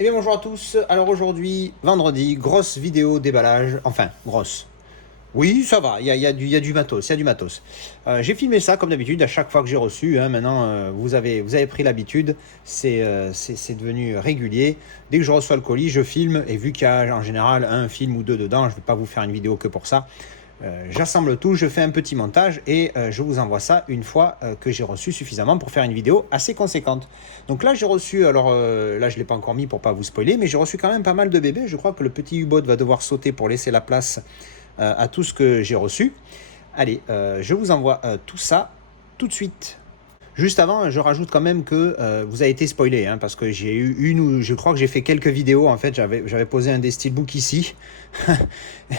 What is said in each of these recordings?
Eh bien bonjour à tous, alors aujourd'hui, vendredi, grosse vidéo déballage, enfin grosse. Oui, ça va, il y a du matos, il y a du matos. J'ai filmé ça comme d'habitude à chaque fois que j'ai reçu, hein, maintenant vous avez pris l'habitude, c'est devenu régulier. Dès que je reçois le colis, je filme, et vu qu'il y a en général un film ou deux dedans, je ne vais pas vous faire une vidéo que pour ça. J'assemble tout, je fais un petit montage et je vous envoie ça une fois que j'ai reçu suffisamment pour faire une vidéo assez conséquente. Donc là j'ai reçu, alors là je ne l'ai pas encore mis pour pas vous spoiler, mais j'ai reçu quand même pas mal de bébés. Je crois que le petit U-Boat va devoir sauter pour laisser la place à tout ce que j'ai reçu. Allez, je vous envoie tout ça tout de suite. Juste avant, je rajoute quand même que vous avez été spoilé, hein, parce que j'ai eu je crois que j'ai fait quelques vidéos, en fait, j'avais posé un des steelbooks ici,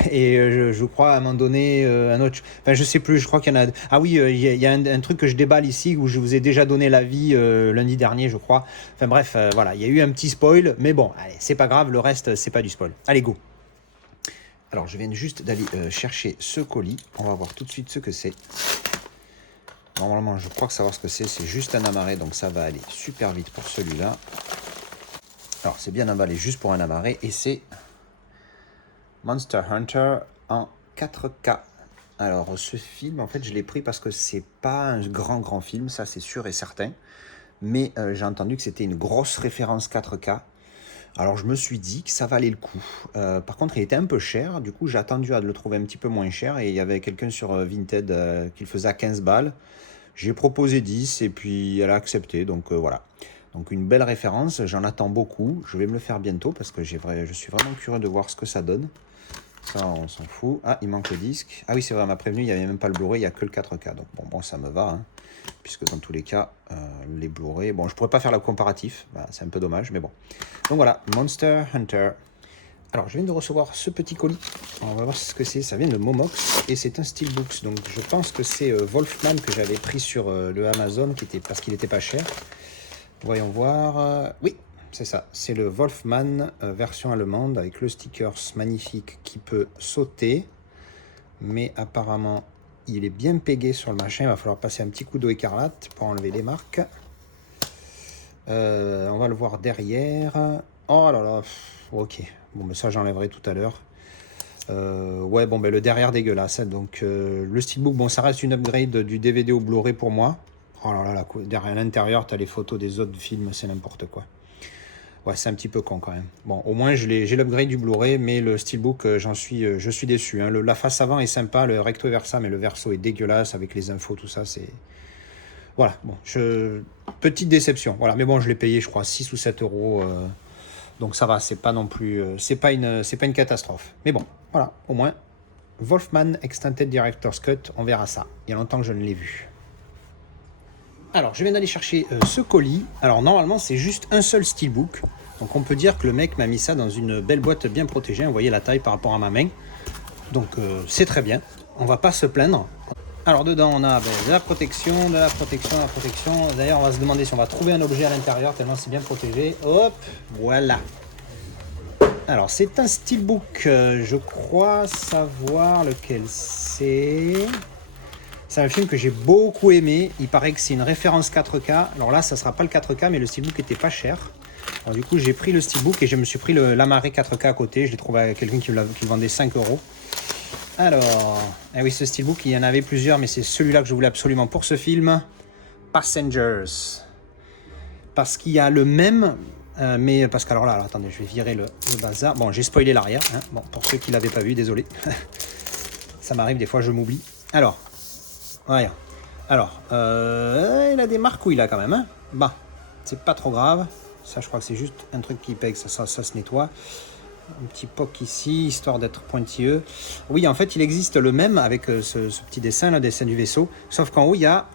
et je crois à un moment donné, un autre, enfin je sais plus, je crois qu'il y en a, ah oui, il y a un truc que je déballe ici, où je vous ai déjà donné l'avis lundi dernier, je crois, enfin bref, voilà, il y a eu un petit spoil, mais bon, allez, c'est pas grave, le reste, c'est pas du spoil. Allez, go. Alors, je viens juste d'aller chercher ce colis, on va voir tout de suite ce que c'est. Normalement, je crois que savoir ce que c'est juste un amarré, donc ça va aller super vite pour celui-là. Alors, c'est bien emballé juste pour un amarré, et c'est Monster Hunter en 4K. Alors, ce film, en fait, je l'ai pris parce que c'est pas un grand film, ça c'est sûr et certain, mais j'ai entendu que c'était une grosse référence 4K. Alors, je me suis dit que ça valait le coup. Par contre, il était un peu cher, du coup, j'ai attendu à le trouver un petit peu moins cher, et il y avait quelqu'un sur Vinted qui le faisait à 15 balles. J'ai proposé 10 et puis elle a accepté, donc voilà. Donc une belle référence, j'en attends beaucoup. Je vais me le faire bientôt parce que je suis vraiment curieux de voir ce que ça donne. Ça, on s'en fout. Ah, il manque le disque. Ah oui, c'est vrai, elle m'a prévenu, il n'y avait même pas le Blu-ray, il n'y a que le 4K. Donc bon, ça me va, hein, puisque dans tous les cas, les Blu-ray... Bon, je pourrais pas faire le comparatif, bah, c'est un peu dommage, mais bon. Donc voilà, Monster Hunter. Alors, je viens de recevoir ce petit colis. On va voir ce que c'est. Ça vient de Momox et c'est un Steelbooks. Donc, je pense que c'est Wolfman que j'avais pris sur le Amazon parce qu'il n'était pas cher. Voyons voir. Oui, c'est ça. C'est le Wolfman version allemande avec le stickers magnifique qui peut sauter. Mais apparemment, il est bien pégué sur le machin. Il va falloir passer un petit coup d'eau écarlate pour enlever les marques. On va le voir derrière. Oh là là. Ok. Bon, mais ça, j'enlèverai tout à l'heure. Ouais, bon, ben le derrière dégueulasse. Donc, le steelbook, bon, ça reste une upgrade du DVD au Blu-ray pour moi. Oh là là, derrière l'intérieur, t'as les photos des autres films, c'est n'importe quoi. Ouais, c'est un petit peu con quand même. Bon, au moins, j'ai l'upgrade du Blu-ray, mais le steelbook, je suis déçu, hein. La face avant est sympa, le recto versa, mais le verso est dégueulasse avec les infos, tout ça, c'est... Voilà, bon, petite déception. Voilà, mais bon, je l'ai payé, je crois, 6 ou 7 euros. Donc ça va, c'est pas non plus, c'est pas une catastrophe. Mais bon, voilà, au moins, Wolfman Extended Director's Cut, on verra ça. Il y a longtemps que je ne l'ai vu. Alors, je viens d'aller chercher ce colis. Alors, normalement, c'est juste un seul steelbook. Donc, on peut dire que le mec m'a mis ça dans une belle boîte bien protégée. Vous voyez la taille par rapport à ma main. Donc, c'est très bien. On va pas se plaindre. Alors, dedans, on a de la protection, de la protection, de la protection. D'ailleurs, on va se demander si on va trouver un objet à l'intérieur, tellement c'est bien protégé. Hop, voilà. Alors, c'est un steelbook, je crois savoir lequel c'est. C'est un film que j'ai beaucoup aimé. Il paraît que c'est une référence 4K. Alors là, ça sera pas le 4K, mais le steelbook était pas cher. Alors du coup, j'ai pris le steelbook et je me suis pris l'amarré 4K à côté. Je l'ai trouvé à quelqu'un qui le vendait 5 euros. Alors, eh oui, ce steelbook, il y en avait plusieurs, mais c'est celui-là que je voulais absolument pour ce film. Passengers. Parce qu'il y a le même... mais parce que alors là, attendez, je vais virer le bazar. Bon, j'ai spoilé l'arrière. Hein. Bon, pour ceux qui l'avaient pas vu, désolé. Ça m'arrive, des fois, je m'oublie. Alors, voilà. Alors, il a des marques là quand même. Hein. Bah, c'est pas trop grave. Ça, je crois que c'est juste un truc qui pègue. Ça se nettoie. Un petit poc ici, histoire d'être pointilleux. Oui, en fait, il existe le même avec ce petit dessin, le dessin du vaisseau. Sauf qu'en haut, il y a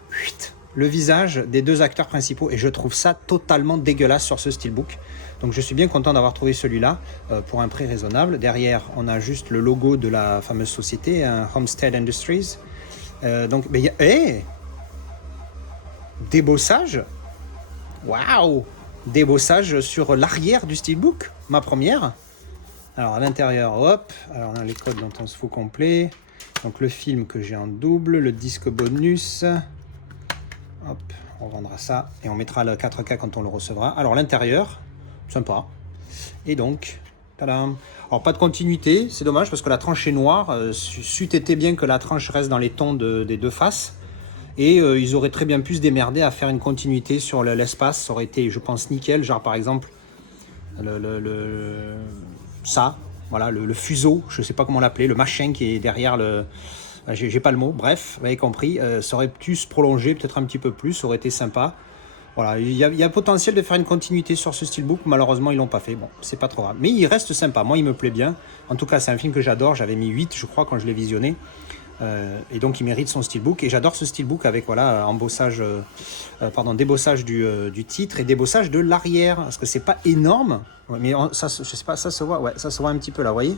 le visage des deux acteurs principaux. Et je trouve ça totalement dégueulasse sur ce steelbook. Donc, je suis bien content d'avoir trouvé celui-là pour un prix raisonnable. Derrière, on a juste le logo de la fameuse société, Homestead Industries. Donc, mais hey, débossage. Waouh! Débossage sur l'arrière du steelbook, ma première. Alors à l'intérieur, hop, alors on a les codes dont on se fout complet. Donc le film que j'ai en double, le disque bonus. Hop, on vendra ça et on mettra le 4K quand on le recevra. Alors l'intérieur, sympa. Et donc, tadam. Alors pas de continuité, c'est dommage parce que la tranche est noire. C'eût été bien que la tranche reste dans les tons des deux faces. Et ils auraient très bien pu se démerder à faire une continuité sur l'espace. Ça aurait été, je pense, nickel. Genre par exemple, ça, voilà, le fuseau, je sais pas comment l'appeler, le machin qui est derrière le... J'ai pas le mot, bref, vous avez compris. Ça aurait pu se prolonger peut-être un petit peu plus, ça aurait été sympa. Voilà, il y a potentiel de faire une continuité sur ce steelbook. Malheureusement, ils l'ont pas fait. Bon, c'est pas trop grave. Mais il reste sympa. Moi, il me plaît bien. En tout cas, c'est un film que j'adore. J'avais mis 8, je crois, quand je l'ai visionné. Et donc, il mérite son steelbook. Et j'adore ce steelbook avec, voilà, débossage du titre et débossage de l'arrière. Parce que c'est pas énorme. Mais ça, je sais pas, ça se voit. Ouais, ça se voit un petit peu là, vous voyez?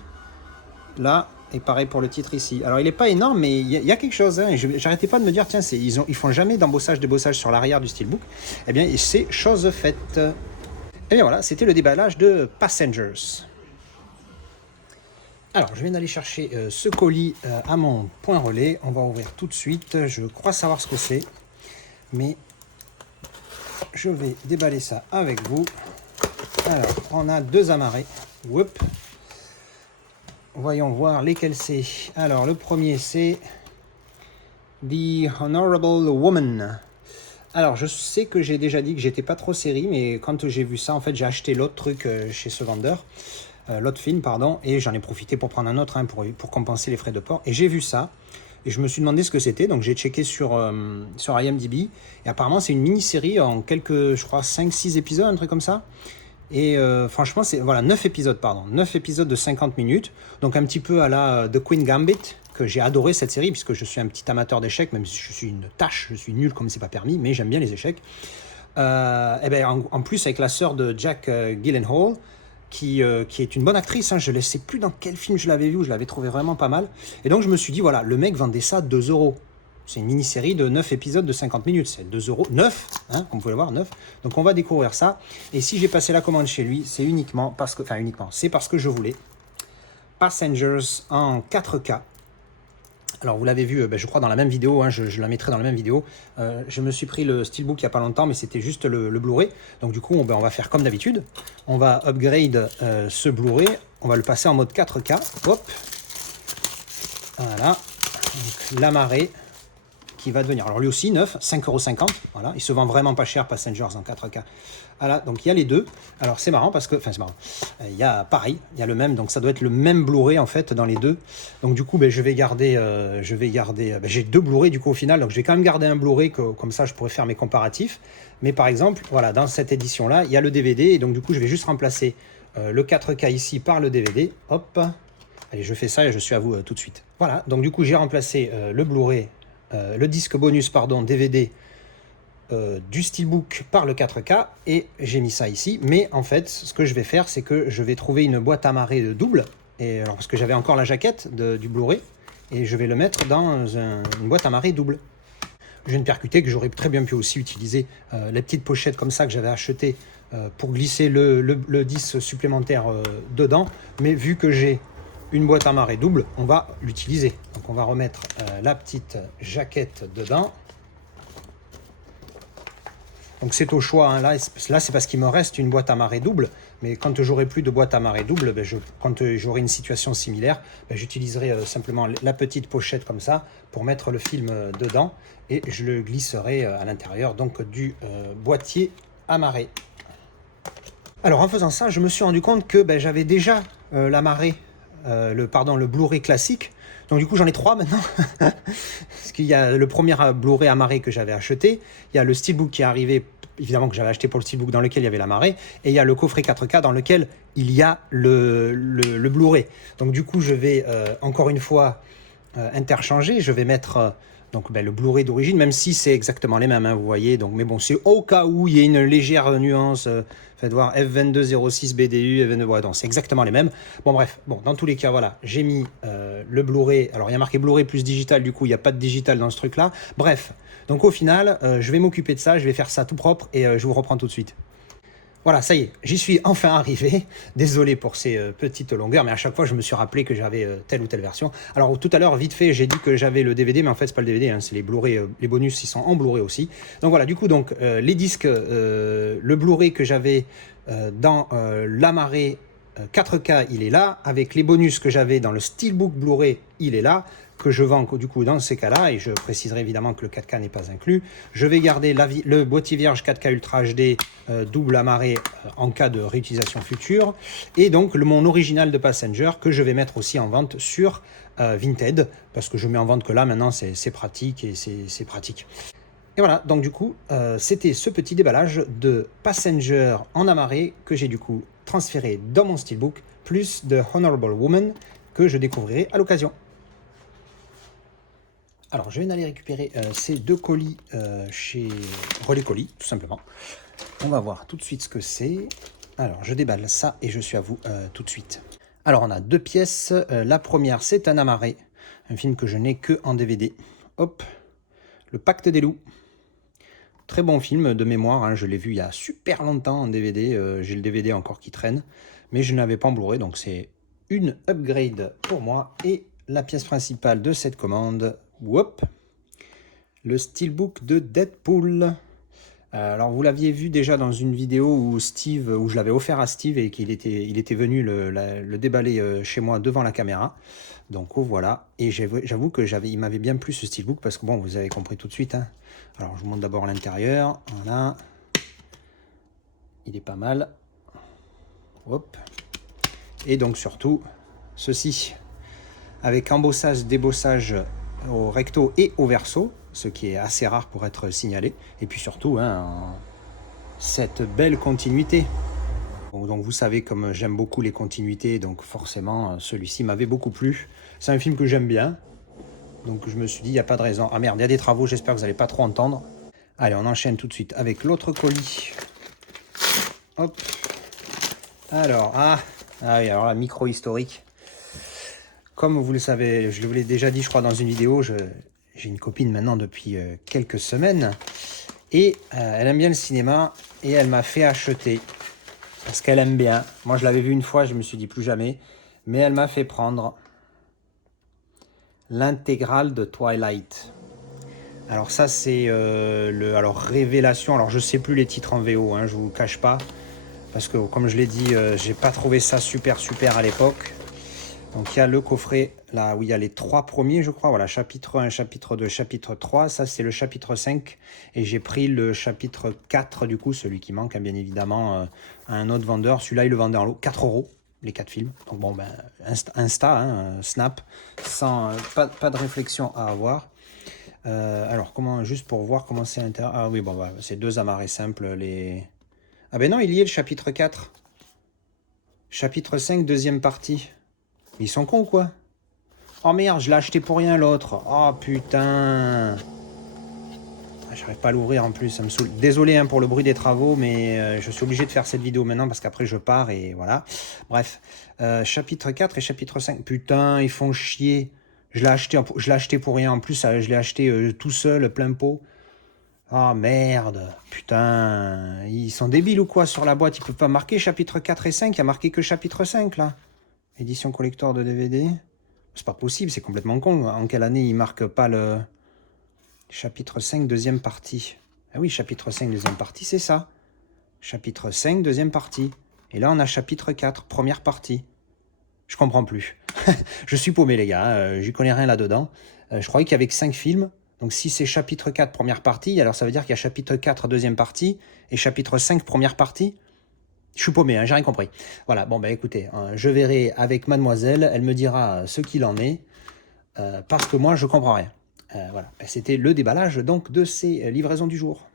Là, et pareil pour le titre ici. Alors, il n'est pas énorme, mais il y a quelque chose. Hein, j'arrêtais pas de me dire, tiens, ils font jamais débossage sur l'arrière du steelbook. Eh bien, c'est chose faite. Et bien voilà, c'était le déballage de Passengers. Alors, je viens d'aller chercher ce colis à mon point relais. On va ouvrir tout de suite. Je crois savoir ce que c'est. Mais je vais déballer ça avec vous. Alors, on a 2 amarrés. Whoop. Voyons voir lesquels c'est. Alors, le premier, c'est The Honorable Woman. Alors, je sais que j'ai déjà dit que j'étais pas trop série, mais quand j'ai vu ça, en fait, j'ai acheté l'autre truc chez ce vendeur. L'autre film, pardon, et j'en ai profité pour prendre un autre pour compenser les frais de port. Et j'ai vu ça, et je me suis demandé ce que c'était, donc j'ai checké sur IMDb, et apparemment, c'est une mini-série en quelques, je crois, 5-6 épisodes, un truc comme ça. Et franchement, c'est voilà, 9 épisodes de 50 minutes. Donc un petit peu à la The Queen Gambit, que j'ai adoré cette série, puisque je suis un petit amateur d'échecs, même si je suis une tâche, je suis nul comme c'est pas permis, mais j'aime bien les échecs. Et ben, en plus, avec la sœur de Jack Gyllenhaal, qui est une bonne actrice, hein, je ne sais plus dans quel film je l'avais vu, je l'avais trouvé vraiment pas mal. Et donc je me suis dit, voilà, le mec vendait ça 2 euros. C'est une mini-série de 9 épisodes de 50 minutes. C'est 2 euros. 9, hein, comme vous pouvez le voir, 9. Donc on va découvrir ça. Et si j'ai passé la commande chez lui, c'est uniquement parce que... Enfin, uniquement. C'est parce que je voulais Passengers en 4K. Alors vous l'avez vu, je crois, dans la même vidéo. Hein, je la mettrai dans la même vidéo. Je me suis pris le Steelbook il n'y a pas longtemps, mais c'était juste le Blu-ray. Donc du coup, on va faire comme d'habitude. On va upgrade ce Blu-ray. On va le passer en mode 4K. Hop. Voilà. Donc, l'amarrer. Qui va devenir, alors lui aussi neuf, 5,50 €, voilà, il se vend vraiment pas cher Passengers en 4K. Voilà, donc il y a les deux. Alors c'est marrant parce que, enfin c'est marrant, il y a pareil, il y a le même, donc ça doit être le même Blu-ray en fait dans les deux. Donc du coup, je vais garder, j'ai 2 Blu-ray du coup au final, donc je vais quand même garder un Blu-ray, comme ça je pourrais faire mes comparatifs. Mais par exemple, voilà, dans cette édition-là, il y a le DVD, et donc du coup je vais juste remplacer le 4K ici par le DVD. Hop, allez, je fais ça et je suis à vous tout de suite. Voilà, donc du coup j'ai remplacé le Blu-ray, le disque bonus, DVD du Steelbook par le 4K, et j'ai mis ça ici. Mais en fait, ce que je vais faire, c'est que je vais trouver une boîte amarrée double, et alors parce que j'avais encore la jaquette du Blu-ray, et je vais le mettre dans une boîte amarrée double. Je viens de percuter que j'aurais très bien pu aussi utiliser les petites pochettes comme ça que j'avais achetées pour glisser le disque supplémentaire dedans, mais vu que j'ai une boîte amarrée double, on va l'utiliser. Donc on va remettre la petite jaquette dedans. Donc c'est au choix, hein. Là c'est parce qu'il me reste une boîte amarrée double, mais quand j'aurai plus de boîte amarrée double, quand j'aurai une situation similaire, j'utiliserai simplement la petite pochette comme ça pour mettre le film dedans, et je le glisserai à l'intérieur donc du boîtier amarré. Alors en faisant ça, je me suis rendu compte que j'avais déjà l'amarré, le Blu-ray classique. Donc du coup j'en ai 3 maintenant. Parce qu'il y a le premier Blu-ray amarré que j'avais acheté, il y a le Steelbook qui est arrivé, évidemment que j'avais acheté pour le Steelbook, dans lequel il y avait l'amarré, et il y a le coffret 4K dans lequel il y a le Blu-ray. Donc du coup je vais encore une fois interchanger, je vais mettre le Blu-ray d'origine, même si c'est exactement les mêmes, hein, vous voyez. Donc, mais bon, c'est au cas où il y a une légère nuance. Faites voir F2206 BDU, F22, ouais, c'est exactement les mêmes. Bon, bref, dans tous les cas, voilà, j'ai mis le Blu-ray. Alors, il y a marqué Blu-ray plus digital, du coup, il n'y a pas de digital dans ce truc-là. Bref, donc au final, je vais m'occuper de ça, je vais faire ça tout propre, et je vous reprends tout de suite. Voilà, ça y est, j'y suis enfin arrivé. Désolé pour ces petites longueurs, mais à chaque fois, je me suis rappelé que j'avais telle ou telle version. Alors, tout à l'heure, vite fait, j'ai dit que j'avais le DVD, mais en fait, c'est pas le DVD, hein, c'est les Blu-ray, les bonus, ils sont en Blu-ray aussi. Donc voilà, du coup, donc, les disques, le Blu-ray que j'avais dans l'Amaré 4K, il est là. Avec les bonus que j'avais dans le Steelbook Blu-ray, il est là, que je vends du coup dans ces cas-là, et je préciserai évidemment que le 4K n'est pas inclus. Je vais garder le boîtier vierge 4K Ultra HD double amarré en cas de réutilisation future, et donc mon original de Passenger que je vais mettre aussi en vente sur Vinted, parce que je mets en vente que là maintenant c'est pratique, et c'est pratique. Et voilà, donc du coup, c'était ce petit déballage de Passenger en amarré que j'ai du coup transféré dans mon Steelbook, plus de Honorable Woman que je découvrirai à l'occasion. Alors, je viens d'aller récupérer ces deux colis chez Relais Colis, tout simplement. On va voir tout de suite ce que c'est. Alors, je déballe ça et je suis à vous tout de suite. Alors, on a deux pièces. La première, c'est un amarré, un film que je n'ai que en DVD. Hop, Le Pacte des loups. Très bon film de mémoire, hein, je l'ai vu il y a super longtemps en DVD. J'ai le DVD encore qui traîne, mais je n'avais pas en Blu-ray, donc c'est une upgrade pour moi. Et la pièce principale de cette commande, whoop, le Steelbook de Deadpool. Alors vous l'aviez vu déjà dans une vidéo où je l'avais offert à Steve et qu'il était venu le déballer chez moi devant la caméra. Donc voilà, et j'avoue que il m'avait bien plu ce Steelbook parce que bon, vous avez compris tout de suite, hein. Alors je vous montre d'abord l'intérieur, voilà, il est pas mal. Hop. Et donc surtout ceci, avec embossage, débossage au recto et au verso, ce qui est assez rare pour être signalé, et puis surtout hein, cette belle continuité. Bon, donc vous savez comme j'aime beaucoup les continuités, donc forcément celui-ci m'avait beaucoup plu. C'est un film que j'aime bien, donc je me suis dit il n'y a pas de raison. Ah merde, il y a des travaux, j'espère que vous n'allez pas trop entendre. Allez, on enchaîne tout de suite avec l'autre colis. Hop. Alors, oui, alors la micro historique. Comme vous le savez, je vous l'ai déjà dit, je crois, dans une vidéo, j'ai une copine maintenant depuis quelques semaines. Et elle aime bien le cinéma et elle m'a fait acheter. Parce qu'elle aime bien. Moi, je l'avais vu une fois, je me suis dit plus jamais. Mais elle m'a fait prendre l'intégrale de Twilight. Alors ça, c'est alors Révélation. Alors je sais plus les titres en VO, hein, je vous le cache pas. Parce que comme je l'ai dit, j'ai pas trouvé ça super à l'époque. Donc il y a le coffret, là où il y a les trois premiers, je crois. Voilà, chapitre 1, chapitre 2, chapitre 3. Ça, c'est le chapitre 5. Et j'ai pris le chapitre 4, du coup, celui qui manque, hein, bien évidemment, à un autre vendeur. Celui-là, il le vendait en lot. 4 €, les 4 films. Donc bon, ben, Insta, hein, Snap, sans, pas de réflexion à avoir. Alors, juste pour voir comment c'est l'intérieur. Ah oui, bon, voilà, c'est deux amarrés simples. Ah ben non, il y est le chapitre 4. Chapitre 5, deuxième partie. Ils sont cons ou quoi? Oh merde, je l'ai acheté pour rien l'autre. Oh putain. J'arrive pas à l'ouvrir en plus, ça me saoule. Désolé hein, pour le bruit des travaux, mais je suis obligé de faire cette vidéo maintenant parce qu'après je pars et voilà. Bref, chapitre 4 et chapitre 5. Putain, ils font chier. Je l'ai acheté pour rien. En plus, je l'ai acheté tout seul, plein pot. Oh merde, putain. Ils sont débiles ou quoi sur la boîte? Ils peuvent pas marquer chapitre 4 et 5. Il y a marqué que chapitre 5 là. Édition collector de DVD. C'est pas possible, c'est complètement con. En quelle année ils marquent pas le chapitre 5, deuxième partie? Ah oui, chapitre 5, deuxième partie, c'est ça. Chapitre 5, deuxième partie. Et là, on a chapitre 4, première partie. Je comprends plus. Je suis paumé, les gars. Hein. J'y connais rien là-dedans. Je croyais qu'il y avait que 5 films. Donc, si c'est chapitre 4, première partie, alors ça veut dire qu'il y a chapitre 4, deuxième partie, et chapitre 5, première partie. Je suis paumé, hein, j'ai rien compris. Voilà, bon, bah écoutez, je verrai avec mademoiselle, elle me dira ce qu'il en est, parce que moi, je comprends rien. Voilà, c'était le déballage donc de ces livraisons du jour.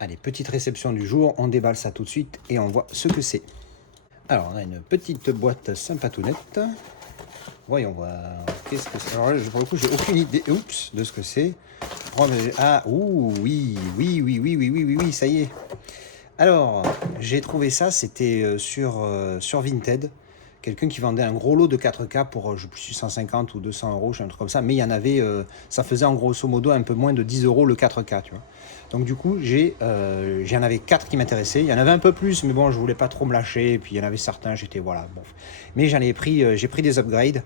Allez, petite réception du jour, on déballe ça tout de suite et on voit ce que c'est. Alors, on a une petite boîte sympatounette. Voyons voir, qu'est-ce que c'est? Alors là, pour le coup, j'ai aucune idée, oups, de ce que c'est. Ah, ouh, oui, ça y est. Alors, j'ai trouvé ça, c'était sur Vinted, quelqu'un qui vendait un gros lot de 4K pour, je ne sais plus, 150 ou 200 euros, un truc comme ça, mais il y en avait, ça faisait en grosso modo un peu moins de 10 euros le 4K, tu vois. Donc du coup, j'en avais 4 qui m'intéressaient, il y en avait un peu plus, mais bon, je voulais pas trop me lâcher, et puis il y en avait certains, j'étais, voilà, bon. Mais j'ai pris des upgrades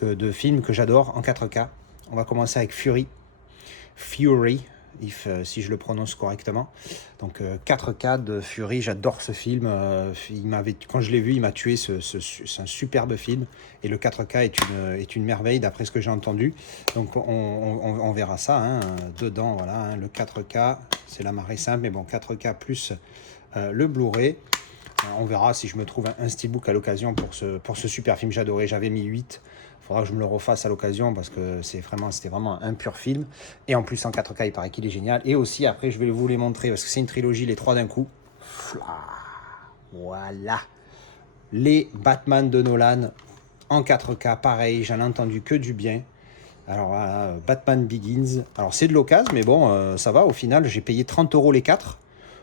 de films que j'adore en 4K. On va commencer avec Fury, si je le prononce correctement. Donc 4K de Fury, j'adore ce film. Quand je l'ai vu, il m'a tué. C'est un superbe film. Et le 4K est une merveille d'après ce que j'ai entendu. Donc on verra ça hein, dedans. Voilà, hein, le 4K, c'est la marée simple. Mais bon, 4K plus le Blu-ray. On verra si je me trouve un steelbook à l'occasion pour ce super film. J'adorais, j'avais mis 8. Il faudra que je me le refasse à l'occasion parce que c'était vraiment un pur film. Et en plus en 4K, il paraît qu'il est génial. Et aussi après, je vais vous les montrer parce que c'est une trilogie, les 3 d'un coup. Voilà. Les Batman de Nolan en 4K, pareil, j'en ai entendu que du bien. Alors voilà, Batman Begins. Alors c'est de l'occasion, mais bon, ça va. Au final, j'ai payé 30 euros les 4.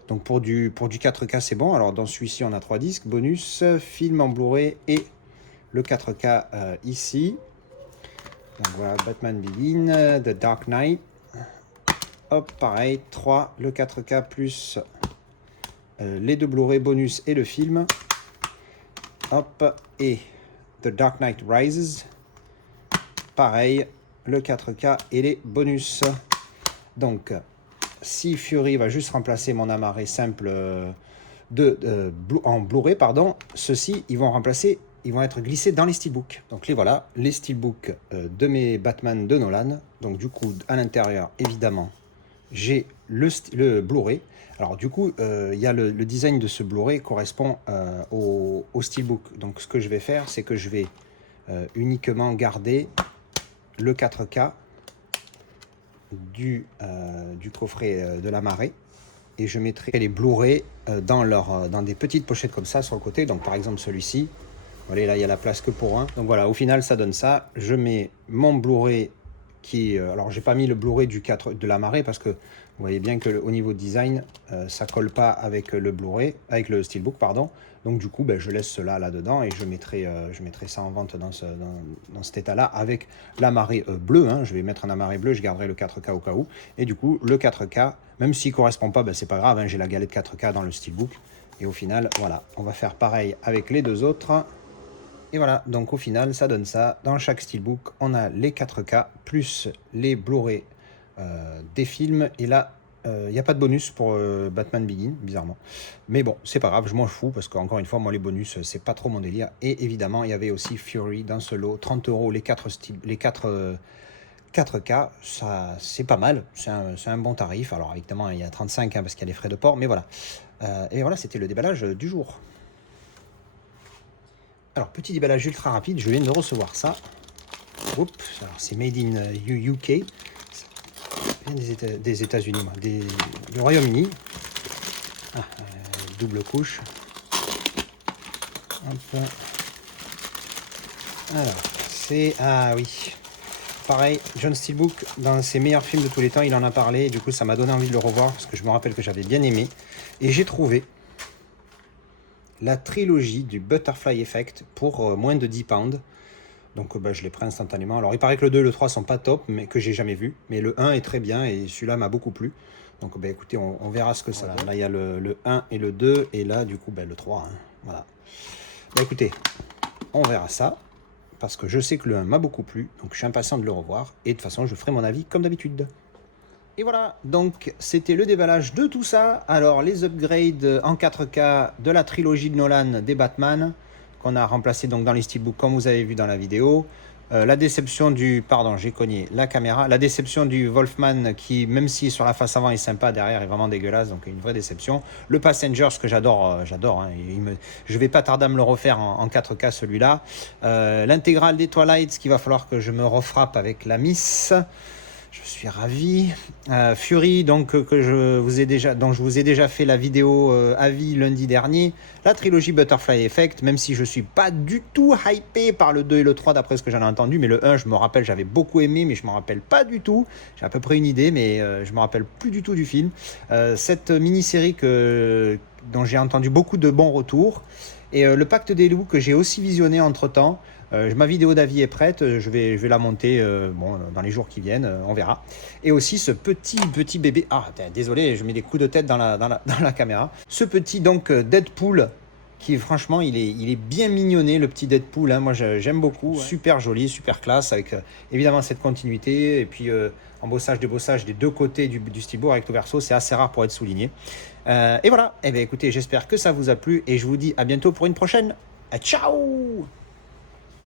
Donc pour du 4K, c'est bon. Alors dans celui-ci, on a 3 disques, bonus, film en Blu-ray et le 4K ici. Donc voilà, Batman Begins, The Dark Knight. Hop, pareil, 3, le 4K plus les 2 Blu-ray bonus et le film. Hop, et The Dark Knight Rises. Pareil, le 4K et les bonus. Donc, si Fury va juste remplacer mon amarré simple en Blu-ray, pardon, ceux-ci, ils vont être glissés dans les steelbooks. Donc les voilà, les steelbooks de mes Batman de Nolan. Donc du coup, à l'intérieur, évidemment, j'ai le Blu-ray. Alors du coup, il y a le design de ce Blu-ray correspond au steelbook. Donc ce que je vais faire, c'est que je vais uniquement garder le 4K du coffret de la marée et je mettrai les Blu-ray dans des petites pochettes comme ça sur le côté. Donc par exemple celui-ci, voilà, là il y a la place que pour un. Donc voilà, au final ça donne ça. Je mets mon Blu-ray alors j'ai pas mis le Blu-ray de la marée parce que vous voyez bien que au niveau design ça colle pas avec le Blu-ray, avec le steelbook pardon. Donc du coup je laisse cela là dedans et je mettrai ça en vente dans cet état là avec l'amarré bleu hein. Je vais mettre un amarré bleu, je garderai le 4K au cas où. Et du coup le 4K, même s'il correspond pas, c'est pas grave hein, j'ai la galette 4K dans le steelbook. Et au final voilà, on va faire pareil avec les deux autres. Et voilà, donc au final, ça donne ça. Dans chaque steelbook, on a les 4K plus les Blu-ray des films. Et là, il n'y a pas de bonus pour Batman Begins, bizarrement. Mais bon, c'est pas grave, je m'en fous parce qu'encore une fois, moi, les bonus, c'est pas trop mon délire. Et évidemment, il y avait aussi Fury dans ce lot. 30 euros les 4 4K, ça c'est pas mal. C'est un bon tarif. Alors évidemment, il y a 35 hein, parce qu'il y a les frais de port. Mais voilà. Et voilà, c'était le déballage du jour. Alors, petit déballage ultra rapide, je viens de recevoir ça. Oups, alors c'est made in UK. Ça vient des États-Unis, du Royaume-Uni. Ah, double couche. Hop. Alors, c'est... Ah oui. Pareil, John Steelbook, dans ses meilleurs films de tous les temps, il en a parlé. Et du coup, ça m'a donné envie de le revoir parce que je me rappelle que j'avais bien aimé. Et j'ai trouvé la trilogie du Butterfly Effect pour moins de 10 pounds. Donc je les prends instantanément. Alors il paraît que le 2 et le 3 sont pas top, mais que j'ai jamais vu. Mais le 1 est très bien et celui-là m'a beaucoup plu. Donc écoutez, on verra ce que ça donne. Là il y a le 1 et le 2 et là du coup le 3. Hein. Voilà. Écoutez, on verra ça. Parce que je sais que le 1 m'a beaucoup plu. Donc je suis impatient de le revoir. Et de toute façon je ferai mon avis comme d'habitude. Et voilà, donc c'était le déballage de tout ça. Alors les upgrades en 4K de la trilogie de Nolan des Batman, qu'on a remplacé donc dans les steelbooks comme vous avez vu dans la vidéo. La déception du... Pardon, j'ai cogné la caméra. La déception du Wolfman qui, même si sur la face avant est sympa, derrière est vraiment dégueulasse. Donc une vraie déception. Le Passenger, ce que j'adore, hein, je vais pas tarder à me le refaire en 4K celui-là. L'intégrale des Twilight, qu'il va falloir que je me refrappe avec la Miss. Je suis ravi. Fury, donc dont je vous ai déjà fait la vidéo avis lundi dernier. La trilogie Butterfly Effect, même si je suis pas du tout hypé par le 2 et le 3 d'après ce que j'en ai entendu, mais le 1, je me rappelle, j'avais beaucoup aimé, mais je me rappelle pas du tout. J'ai à peu près une idée, mais je me rappelle plus du tout du film. Cette mini-série dont j'ai entendu beaucoup de bons retours. Et le Pacte des loups que j'ai aussi visionné entre-temps. Ma vidéo d'avis est prête, je vais la monter dans les jours qui viennent, on verra. Et aussi ce petit bébé, désolé, je mets des coups de tête dans la caméra. Ce petit donc Deadpool, qui franchement il est bien mignonné, le petit Deadpool, hein, moi j'aime beaucoup, ouais. Super joli, super classe, avec évidemment cette continuité, et puis embossage, débossage des deux côtés du steelbook recto verso, c'est assez rare pour être souligné. Et voilà, et bien écoutez, j'espère que ça vous a plu, et je vous dis à bientôt pour une prochaine. Ciao!